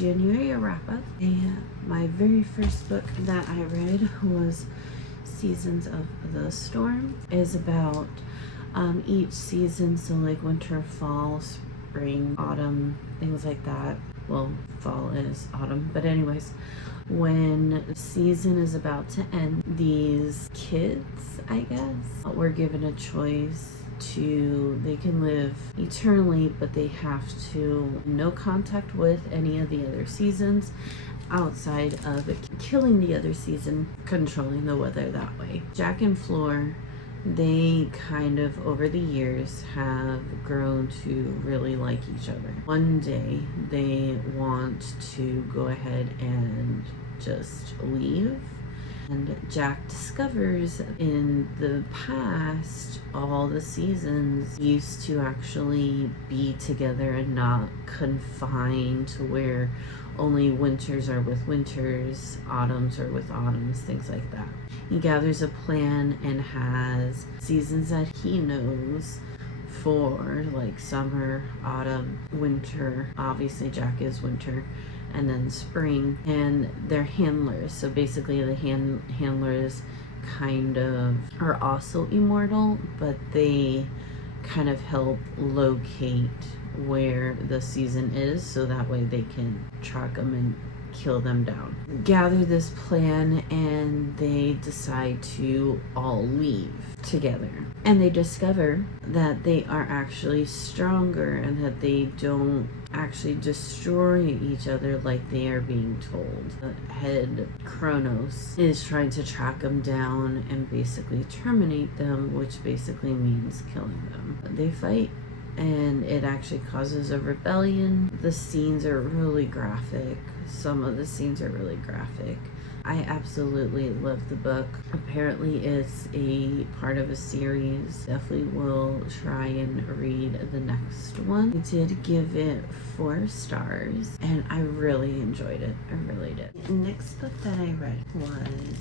January wrap-up. My very first book that I read was Seasons of the Storm. Is about each season, so like winter, fall, spring, autumn, things like that. Well, fall is autumn, but anyways, when the season is about to end, these kids, I guess, were given a choice to, they can live eternally, but they have to no contact with any of the other seasons outside of killing the other season, controlling the weather that way. Jack and Fleur, they kind of over the years have grown to really like each other. One day they want to go ahead and just leave, and Jack discovers in the past all the seasons used to actually be together and not confined to where only winters are with winters, autumns are with autumns, things like that. He gathers a plan and has seasons that he knows for, like summer, autumn, winter. Obviously Jack is winter, and then spring, and they're handlers. So basically the handlers kind of are also immortal, but they kind of help locate where the season is, so that way they can track them and kill them down. Gather this plan, and they decide to all leave together, and they discover that they are actually stronger and that they don't actually destroy each other like they are being told. The head Kronos is trying to track them down and basically terminate them, which basically means killing them. They fight, and it actually causes a rebellion. The scenes are really graphic. Some of the scenes are really graphic. I absolutely love the book. Apparently it's a part of a series. Definitely will try and read the next one. I did give it 4 stars, and I really enjoyed it. I really did. The next book that I read was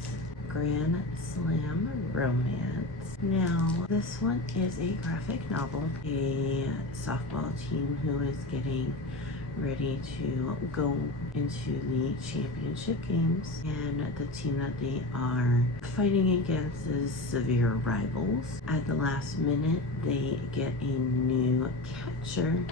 Grand Slam Romance. Now, this one is a graphic novel. A softball team who is getting ready to go into the championship games, and the team that they are fighting against is severe rivals. At the last minute, they get a new catcher,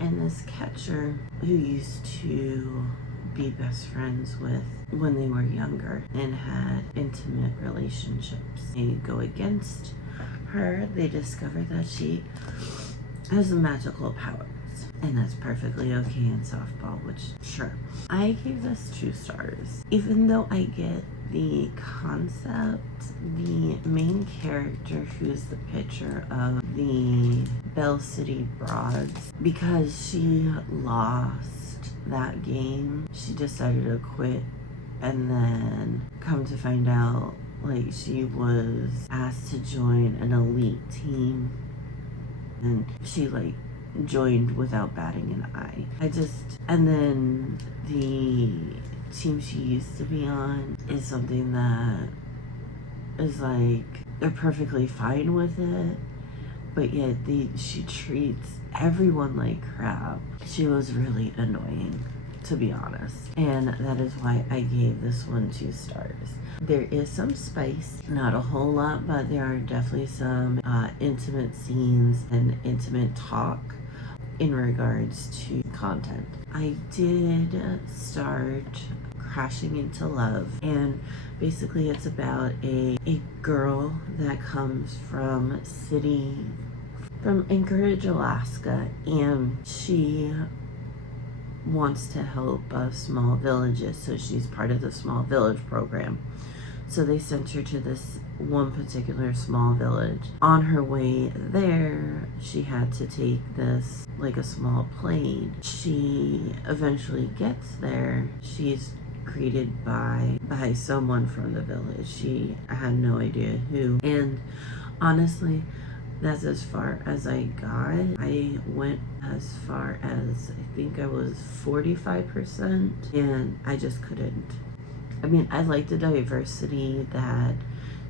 and this catcher, who used to be best friends with when they were younger and had intimate relationships, they go against her. They discover that she has magical powers, and that's perfectly okay in softball, which sure. I gave this 2 stars. Even though I get the concept, the main character, who's the pitcher of the Bell City Broads, because she lost that game, she decided to quit, and then come to find out, like, she was asked to join an elite team, and she like joined without batting an eye. And then the team she used to be on is something that is like, they're perfectly fine with it, but yet she treats everyone like crap. She was really annoying, to be honest, and that is why I gave this one 2 stars. There is some spice, not a whole lot, but there are definitely some intimate scenes and intimate talk in regards to content. I did start Crashing Into Love, and basically it's about a girl that comes from Anchorage, Alaska, and she wants to help small villages, so she's part of the small village program. So they sent her to this one particular small village. On her way there, she had to take this, like a small plane. She eventually gets there. She's greeted by someone from the village. She had no idea who, and honestly, that's as far as I got. I went as far as, I think I was 45%, and I just couldn't. I mean, I like the diversity that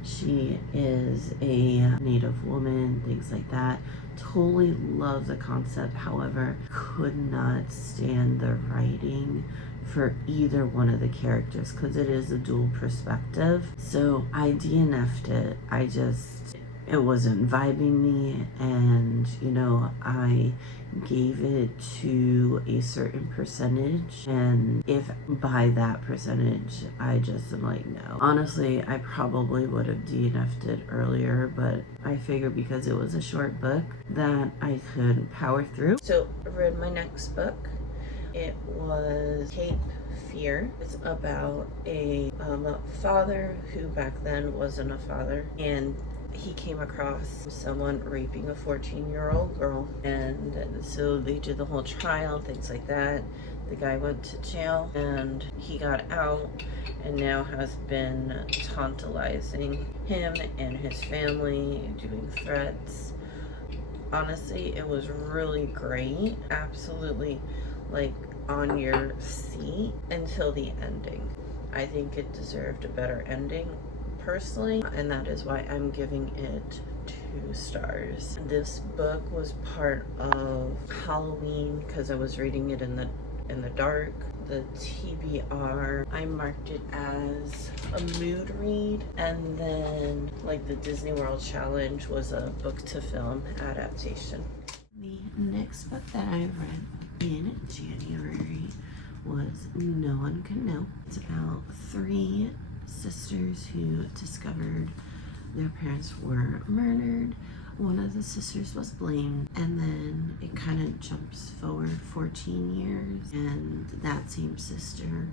she is a Native woman, things like that. Totally love the concept. However, could not stand the writing for either one of the characters because it is a dual perspective. So I DNF'd it. It wasn't vibing me, and I gave it to a certain percentage, and if by that percentage I just am like, no. Honestly, I probably would have DNF'd it earlier, but I figured because it was a short book that I could power through. So I read my next book. It was Cape Fear. It's about a father who back then wasn't a father, and he came across someone raping a 14-year-old girl, and so they did the whole trial, things like that. The guy went to jail and he got out, and now has been tantalizing him and his family, doing threats. Honestly, it was really great. Absolutely, like, on your seat until the ending. I think it deserved a better ending personally, and that is why I'm giving it 2 stars. This book was part of Halloween because I was reading it in the dark. The TBR, I marked it as a mood read, and then like the Disneyworld challenge was a book to film adaptation. The next book that I read in January was No One Can Know. It's about 3 sisters who discovered their parents were murdered. One of the sisters was blamed, and then it kind of jumps forward 14 years, and that same sister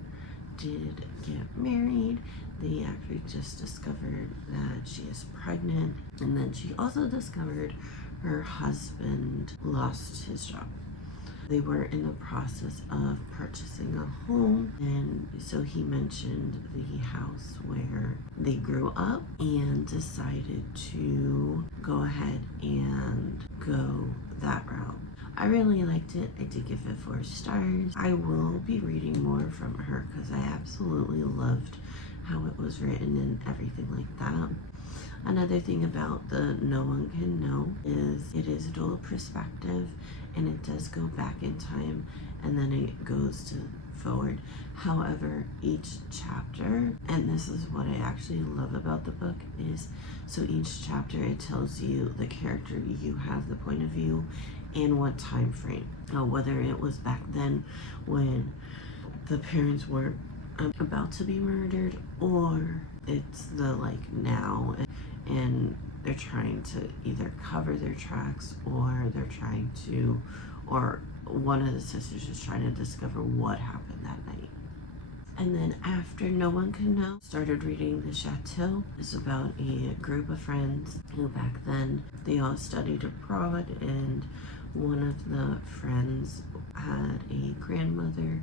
did get married. They actually just discovered that she is pregnant, and then she also discovered her husband lost his job. They were in the process of purchasing a home, and so he mentioned the house where they grew up and decided to go ahead and go that route. I really liked it. I did give it 4 stars. I will be reading more from her because I absolutely loved how it was written and everything like that. Another thing about the No One Can Know is it is a dual perspective, and it does go back in time and then it goes to forward. However, each chapter, and this is what I actually love about the book, is so each chapter it tells you the character you have, the point of view, and what time frame. Whether it was back then when the parents were about to be murdered, or it's the like now, and they're trying to either cover their tracks, or they're trying to, or one of the sisters is trying to discover what happened that night. And then after No One Can Know, started reading The Chateau. It's about a group of friends who back then they all studied abroad, and one of the friends had a grandmother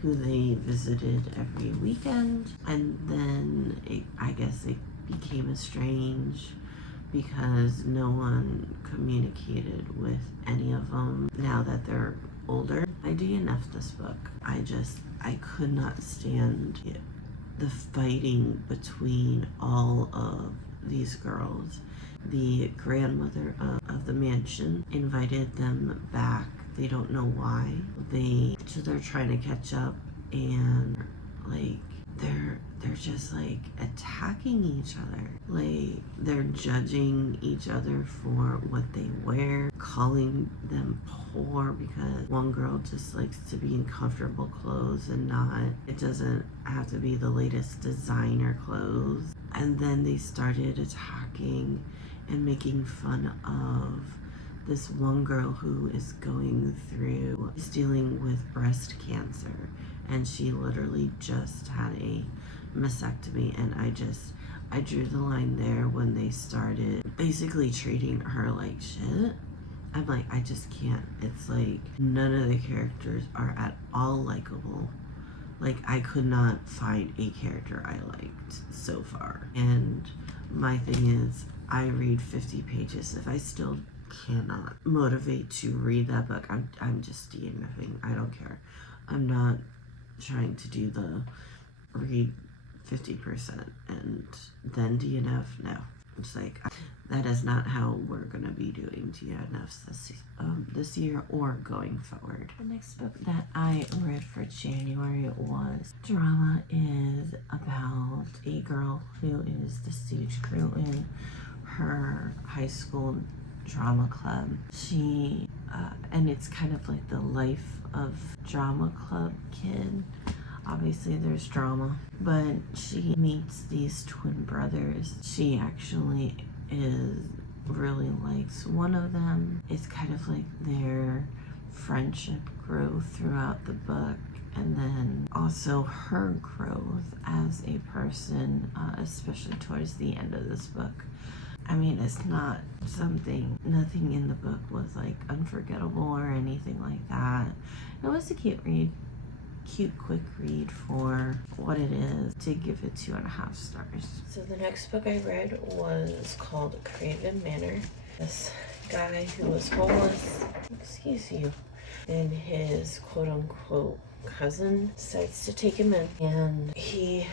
who they visited every weekend, and then I guess it became estranged because no one communicated with any of them now that they're older. I DNF'd this book. I could not stand the fighting between all of these girls. The grandmother of the mansion invited them back. They don't know why. So they're trying to catch up, and like they're just like attacking each other. Like they're judging each other for what they wear, calling them poor because one girl just likes to be in comfortable clothes and it doesn't have to be the latest designer clothes. And then they started attacking and making fun of this one girl who is dealing with breast cancer, and she literally just had a mastectomy, and I drew the line there when they started basically treating her like shit. I'm like, I just can't. It's like none of the characters are at all likable. Like I could not find a character I liked so far. And my thing is, I read 50 pages. If I still cannot motivate to read that book, I'm just DNFing. I don't care. I'm not trying to do the read 50% and then DNF. No, it's like that is not how we're going to be doing TBRathons this year or going forward. The next book that I read for January was Drama, is about a girl who is the stage crew in her high school drama club. And it's kind of like the life of drama club kid. Obviously there's drama, but she meets these twin brothers. She actually really likes one of them. It's kind of like their friendship growth throughout the book, and then also her growth as a person, especially towards the end of this book. I mean, it's not nothing in the book was like unforgettable or anything like that. It was a cute read. Quick read for what it is. To give it 2.5 stars. So the next book I read was called Craven Manor. This guy who was homeless, excuse you, and his quote-unquote cousin decides to take him in, and he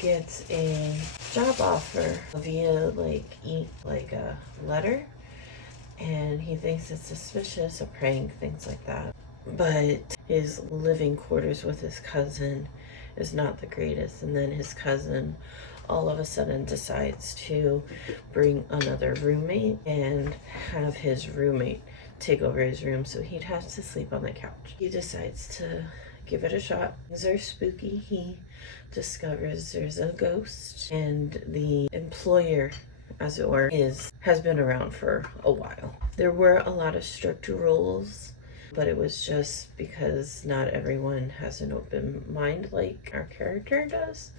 gets a job offer via like a letter, and he thinks it's suspicious, a prank, things like that. But his living quarters with his cousin is not the greatest, and then his cousin all of a sudden decides to bring another roommate and have his roommate take over his room, so he'd have to sleep on the couch. He decides to give it a shot. Things are spooky. He discovers there's a ghost, and the employer, as it were, has been around for a while. There were a lot of strict rules, but it was just because not everyone has an open mind like our character does.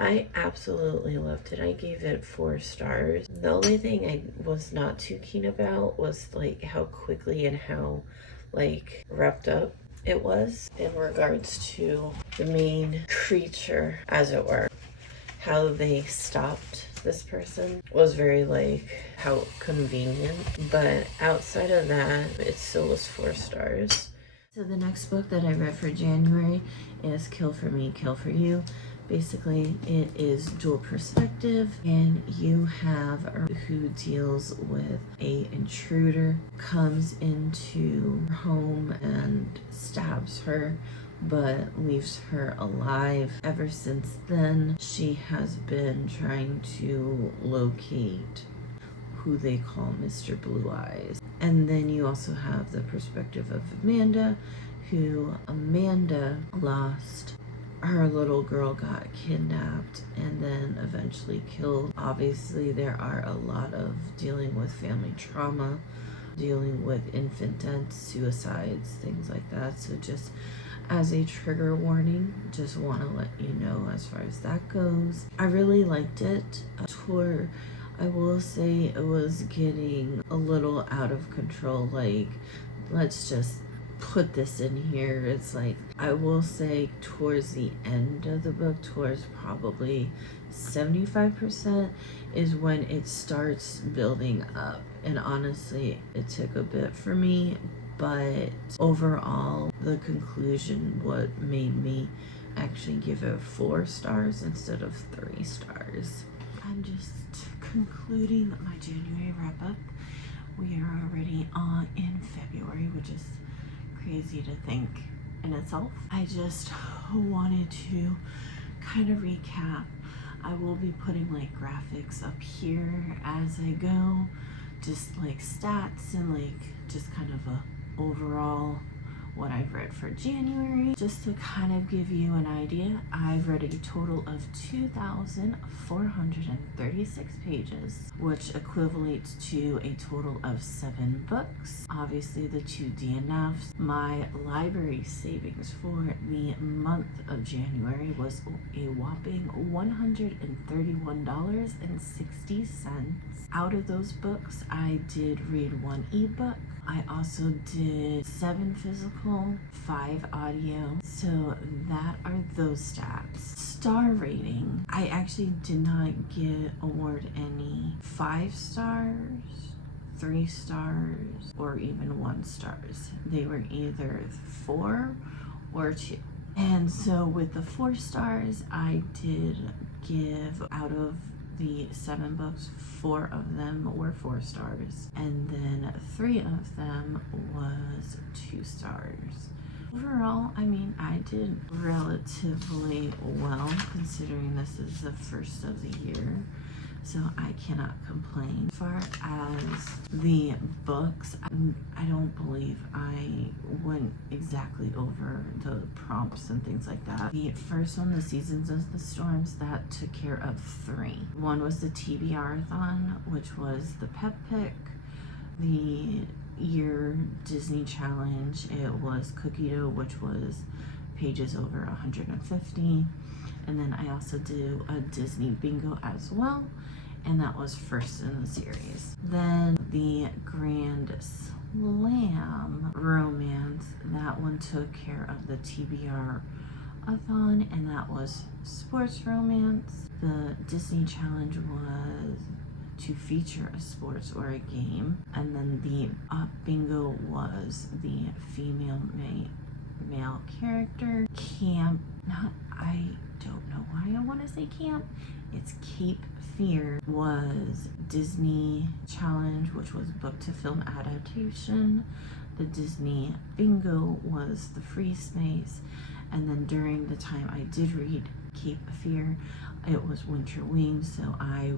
I absolutely loved it. I gave it 4 stars. The only thing I was not too keen about was like how quickly and how like wrapped up it was in regards to the main creature, as it were. How they stopped this person was very like, how convenient. But outside of that, it still was 4 stars. So the next book that I read for January is Kill for Me, Kill for You. Basically, it is dual perspective, and you have who deals with a intruder, comes into her home and stabs her, but leaves her alive. Ever since then, she has been trying to locate who they call Mr. Blue Eyes. And then you also have the perspective of Amanda, who Amanda lost. Her little girl got kidnapped and then eventually killed. Obviously, there are a lot of dealing with family trauma, dealing with infant deaths, suicides, things like that. So just as a trigger warning, just want to let you know as far as that goes. I really liked it. I will say it was getting a little out of control. Like, let's just put this in here. It's like, I will say towards the end of the book, towards probably 75%, is when it starts building up. And honestly, it took a bit for me, but overall, the conclusion what made me actually give it 4 stars instead of 3 stars. I'm just concluding my January wrap up. We are already in February, which is crazy to think in itself. I just wanted to kind of recap. I will be putting like graphics up here as I go, just like stats and like just kind of a overall what I've read for January. Just to kind of give you an idea, I've read a total of 2,436 pages, which equates to a total of 7 books. Obviously, the 2 DNFs. My library savings for the month of January was a whopping $131.60. Out of those books, I did read 1 ebook. I also did 7 physical, 5 audio. So that are those stats. Star rating, I actually did not award any 5 stars, 3 stars, or even 1 stars. They were either 4 or 2. And so with the 4 stars, I did give, out of the 7 books, 4 of them were 4 stars, and then 3 of them was 2 stars. Overall, I mean, I did relatively well considering this is the first of the year, so I cannot complain. As far as the books, I don't believe I went exactly over the prompts and things like that. The first one, the Seasons of the Storms, that took care of 3. One was the TBRathon, which was the pep pick. The year Disney challenge, it was Cookie Dough, which was pages over 150. And then I also do a Disney bingo as well, and that was first in the series. Then the Grand Slam romance, that one took care of the TBRathon, and that was sports romance. The Disney challenge was to feature a sports or a game, and then the bingo was the female male character. Camp, I don't know why I want to say camp, it's Cape Fear, was Disney challenge, which was book to film adaptation. The Disney bingo was the free space, and then during the time I did read Cape Fear, it was Winterween, so I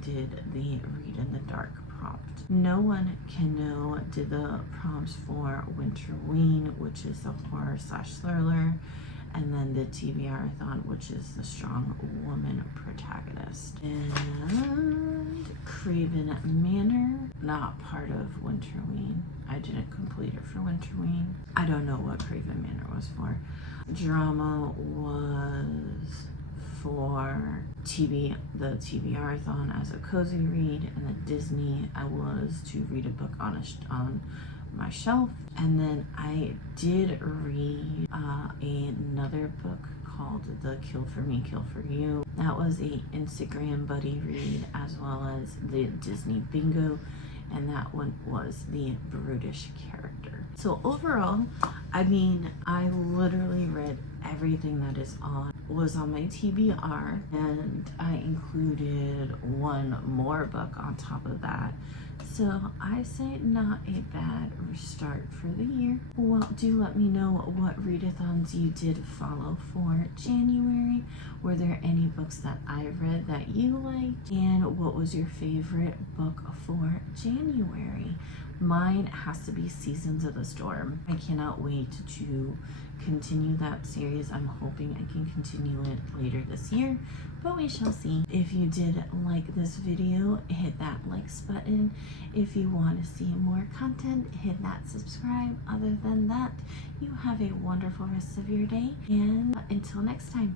did the Read in the Dark prompt. No One Can Know did the prompts for Winterween, which is the horror / thriller, and then the TBRathon, which is the strong woman protagonist. And Craven Manor, not part of Winterween. I didn't complete it for Winterween. I don't know what Craven Manor was for. Drama was for the TBRathon as a cozy read, and the Disney I was to read a book on my shelf. And then I did read another book called The Kill for Me, Kill for You. That was a Instagram buddy read, as well as the Disney bingo, and that one was the brutish character. So overall, I mean, I literally read everything that was on my TBR, and I included one more book on top of that. So I say not a bad start for the year. Well, do let me know what readathons you did follow for January. Were there any books that I read that you liked? And what was your favorite book for January? Mine has to be Seasons of the Storm. I cannot wait to continue that series. I'm hoping I can continue it later this year, but we shall see. If you did like this video, hit that likes button. If you want to see more content, hit that subscribe. Other than that, you have a wonderful rest of your day, and until next time.